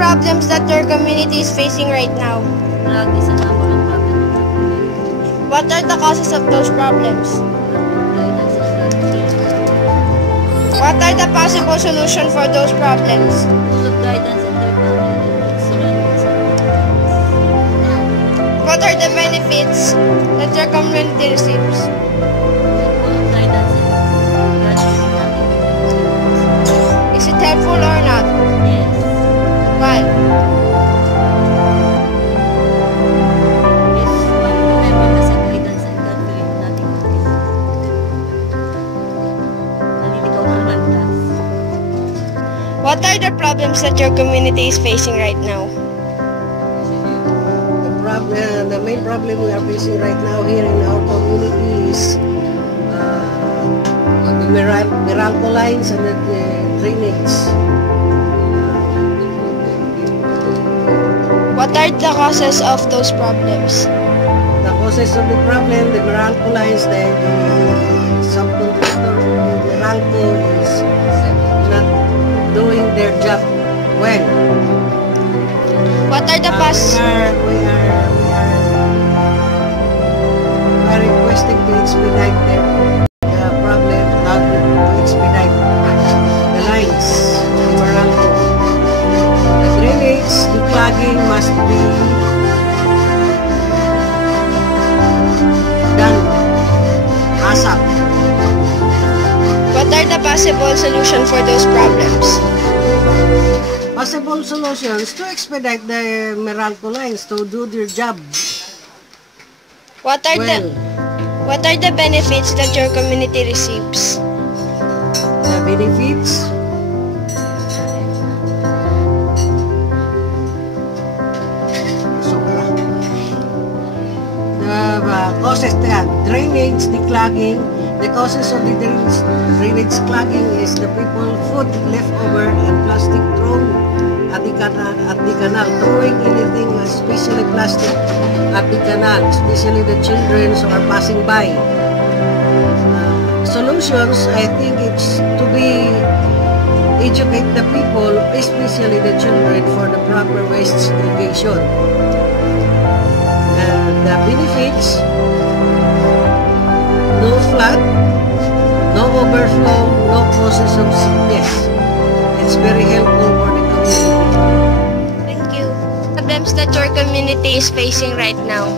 problems that your community is facing right now? Drug is a number one problem. What are the causes of those problems? Guidance and What are the possible solutions for those problems? full of guidance and What are the benefits that your community receives? full of guidance and Is it helpful or not? yes. Why? If one member has a guidance and God fearing, nothing will be. Naliligaw ang landas. What are the problems that your community is facing right now? The main problem we are facing right now here in our community is the Meralco lines and the drainage. What are the causes of those problems? The causes of the problem, the Meralco lines, the subcontractor of Meralco is not doing their job well. What are the We are requesting to expedite the problem, not to expedite the lines in Meralco. The drainage, the clogging must be done ASAP. What are the possible solutions for those problems? Possible solutions to expedite the Meralco lines to do their job What are well. the benefits that your community receives? The benefits, the causes, the drainage, the clogging. The causes of the drainage clogging is the people food leftover and plastic thrown at the canal, throwing anything, especially plastic, at the canal, especially the children who are passing by. Solutions, I think it's to be educate the people, especially the children, for the proper waste segregation. The benefits: no flood, no overflow, no causes of sickness. It's very helpful for the community. Thank you. Problems that your community is facing right now.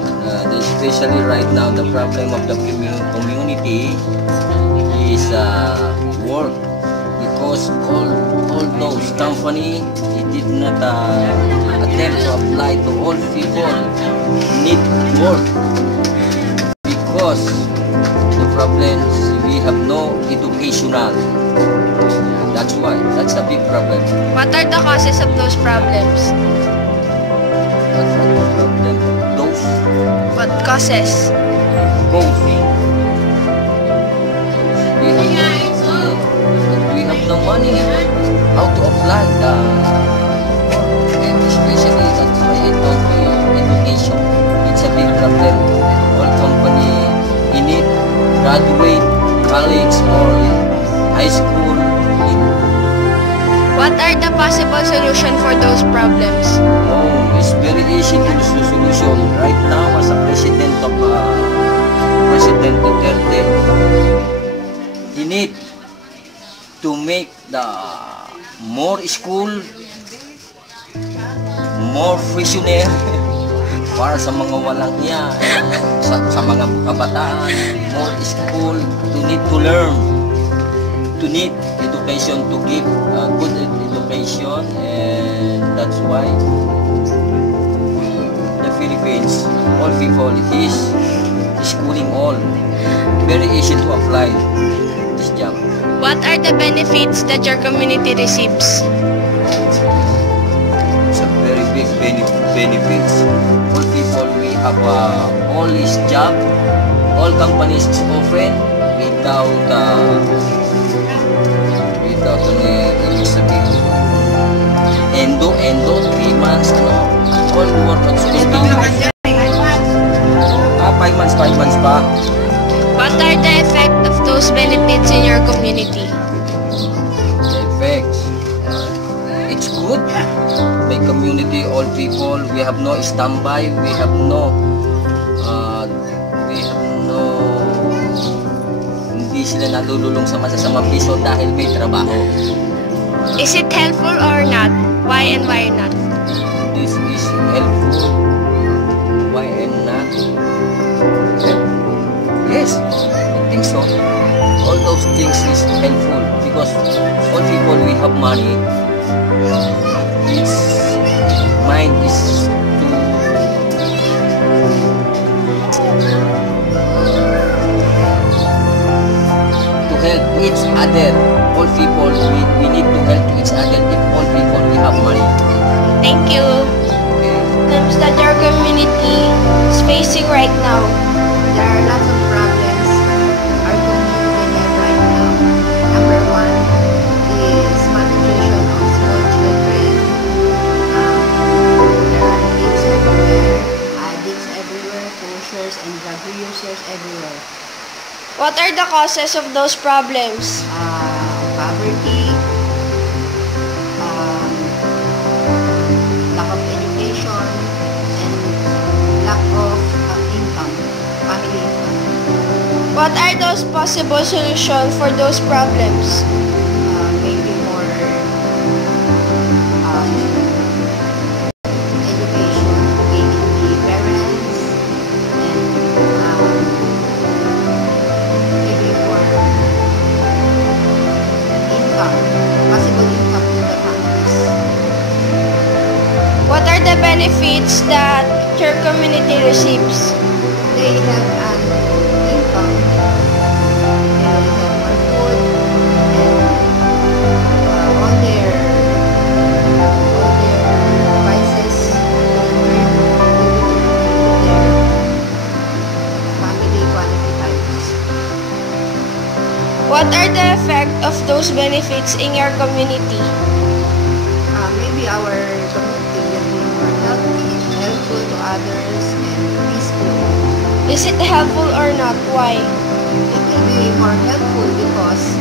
Especially right now, the problem of the community is work, because all those company did not attempt to apply to all people need work, because the problems we have no educational. That's why, that's a big problem. What are the causes of those problems? That's the problem. Those What causes? both. We have no money how to apply the work, and especially that's why I told you education. It's a big problem. All company in it, graduate, college or high school. What are the possible solutions for those problems? Oh, it's very easy to do solution. Right now, as a president of President Duterte, he need to make the more school, more prisoner para sa mga walang iya, sa mga kabataan, more school, to need to learn, to need education, to give good education, and that's why the Philippines, all people is schooling all. Very easy to apply this job. What are the benefits that your community receives? It's a very big benefits. All people, we have all this job. All companies is open without any sabihin. Endo, 3 months, all work at school. 5 months pa. What are the effects of those benefits in your community? The effects, it's good. My people. We have no standby. We have no hindi sila nalululong sa masasamang piso dahil may trabaho. Is it helpful or not? Why and why not? This is helpful. Why and not? Yes, I think so. All those things is helpful because all people we have money. Its mind is to help each other. All people we need to help each other. If all people we have money. Thank you. Problems that your community is facing right now. There are lots of problems our community have right now. Number one is malnutrition of small children. There are kids everywhere, addicts everywhere, pushers and drug users everywhere. What are the causes of those problems? Poverty, lack of education, and lack of income, family income. What are those possible solutions for those problems? Maybe more education, educating the parents, and maybe more income, possible income to the families. What are the benefits that your community receives? They have an income, they have more food, and all their devices will be turned to their family quality times. What are the effects of those benefits in your community? Maybe our community will be more healthy, helpful to others, and peaceful. Is it helpful or not? Why? It will be more helpful because